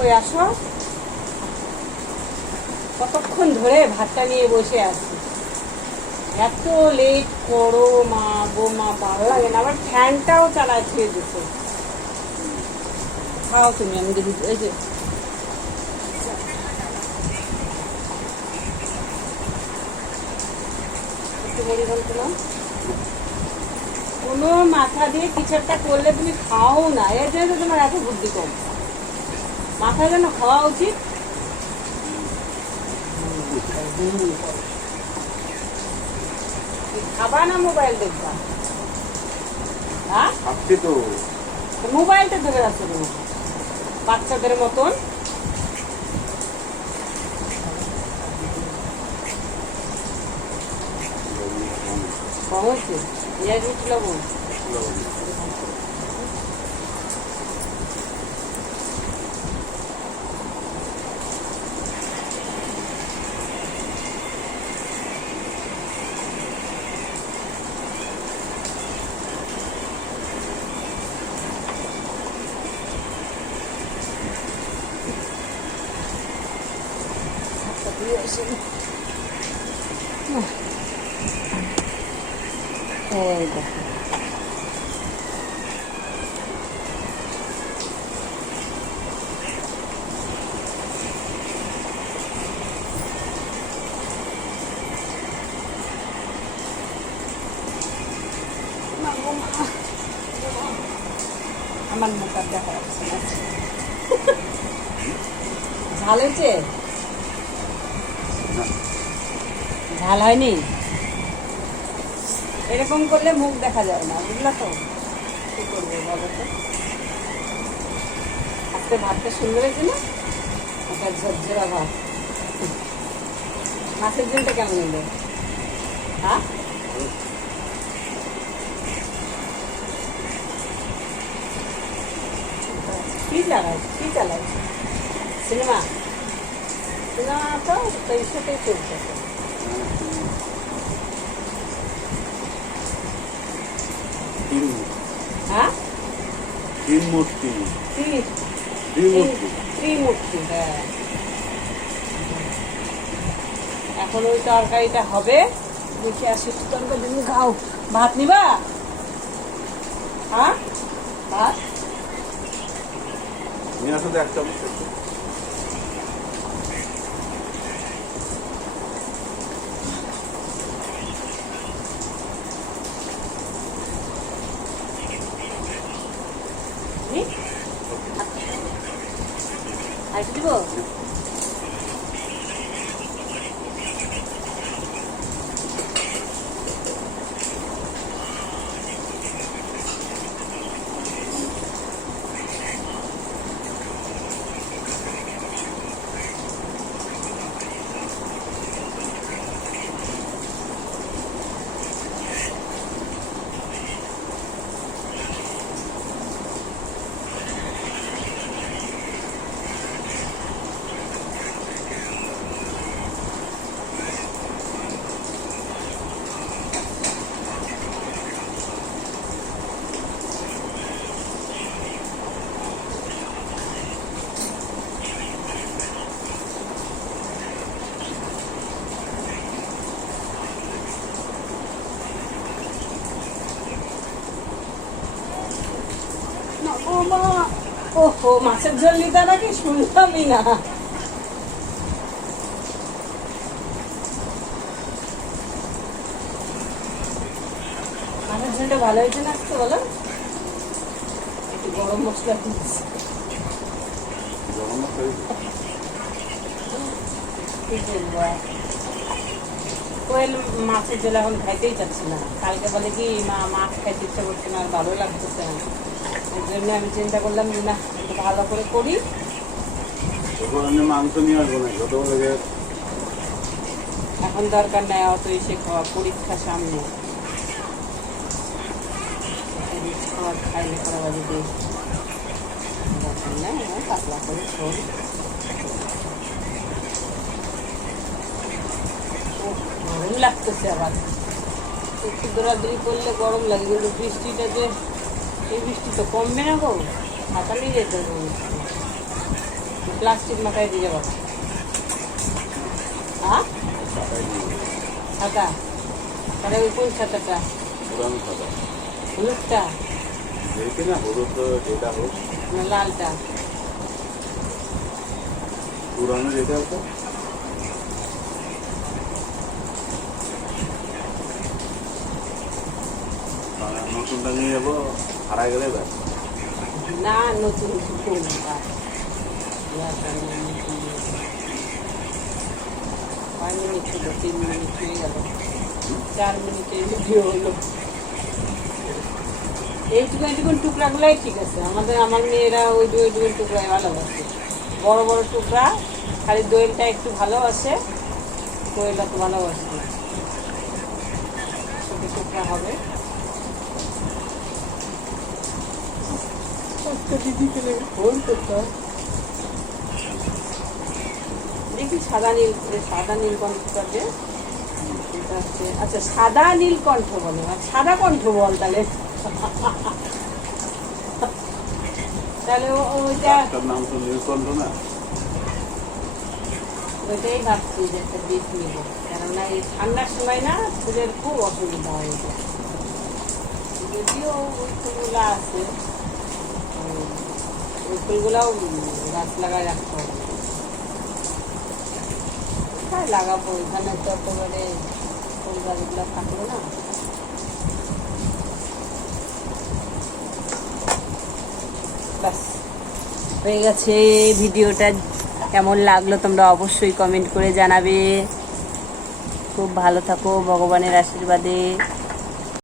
ওই আসো, কতক্ষণ ধরে ভাতটা নিয়ে বসে আছি। এত লেট করো মা গো মা, ভালো লাগে না। আবার ফ্যানটাও চালাচ্ছে দিচ্ছে। খাও তুমি, আমি দেখি। এই যে একটু মুড়ি বলতো না, কোনো মাথা দিয়ে কিছু একটা করলে তুমি খাও না। এর জন্য তো তোমার এত বুদ্ধি কম। মাথায় যেন খাওয়া উচিত। খাবা না মোবাইল দেখবা? হ্যাঁ, তো মোবাইলটা ধরে রাখছো তুমি বাচ্চাদের মতন। কম হচ্ছে পেঁয়াজ মিষ্টি লবণ। এই দেখো, আমার মুখ আর দেখা যাচ্ছে না। ঝাল হয়েছে? ঝাল হয়নি? এরকম করলে মুখ দেখা যায় না, বুঝলা তো? কি করবো বলো তো? আজকে ভাতটা সুন্দর হয়েছে না? একটা ঝরঝরা ভাত। মাছের ঝোলটা কেমন হলো? হ্যাঁ, কি চালাই, কি চালাই? সিনেমা, সিনেমা তো এই সাথেই চলছে। হ্যাঁ, ত্রিমূর্তি। ত্রিমূর্তি, হ্যাঁ। এখন ওই তরকারিটা হবে, দেখে আসি। তরকারি তুমি খাও। ভাত নিবা? হ্যাঁ, ভাত নিয়ে আসো তো এক চামচ। আর দিব? ওহো, মাছের ঝোল নিতে নাকি শুনলামই না। মাছের ঝোলটা ভালো হয়েছে না আজকে, বলো? একটু গরম মশলা দিচ্ছি। কোয়েল মাছের ঝোল এখন খাইতেই চাচ্ছি না। কালকে বলে কি মা মাছ খাইতে ইচ্ছা করছে না, আর ভালো লাগতেছে না। এর জন্য আমি চিন্তা করলাম যে না, একটু ভালো করে করি। মাংস নিয়ে আসবো না, যত বলে এখন দরকার নেই অত এসে খাওয়া, পরীক্ষা সামনে। খাবার খাইলে করা বাজে দিয়ে দরকার নেই, পাতলা করে ঝোল। গরম লাগতেছে আবার, একটু দৌড়াদৌড়ি করলে গরম লাগে, কিন্তু বৃষ্টিটা যে, এই বৃষ্টি তো কমবে না গো, ছাতা নিয়ে যেতে হবে। প্লাস্টিক মাথায় দিয়ে যাবো। হ্যাঁ ছাতায় দিয়ে দেবো। ছাতা, তাহলে ওই কোন ছাতাটা? পুরানো ছাতা হলুদটা দেখি না, হলুদ তো যেটা হোক, না লালটা? পুরানো যেটা হতো। নতুনটা নিয়ে যাবো, হারা গেলে ব্যাস। না নতুন কোনটা? 5 মিনিট হলো, 3 মিনিট হয়ে গেল, 4 মিনিটের ভিডিও হলো। এইটুকু টুকরাগুলাই ঠিক আছে। আমার মেয়েরা ওই টুকরাই ভালোবাসে। বড় বড় টুকরা, খালি দোয়েলটা একটু ভালোবাসে, কোয়েলটা তো ভালোবাসে না। ছোট টুকরা হবে। দেখি সাদা নীলকণ্ঠটা যে এটা হচ্ছে, আচ্ছা সাদা নীলকণ্ঠ বলে, সাদা কণ্ঠ বল তাহলে। তাহলে ওইটা তার নাম তো নীলকণ্ঠ না। ওইটাই ভাবছি যে একটা বীজ নিব, কেননা এই ঠান্ডার সময় না ফুলের খুব অসুবিধা হয়ে যায়। যদিও ওই ফুলগুলো আছে, ওই ফুলগুলাও গাছ লাগায় রাখতে হবে। কোথায় লাগাবো? এখানে তো একেবারে ফুল গাছগুলো থাকবে না। ব্যাস হয়ে গেছে। ভিডিওটা কেমন লাগলো তোমরা অবশ্যই কমেন্ট করে জানাবে। খুব ভালো থাকো ভগবানের আশীর্বাদে।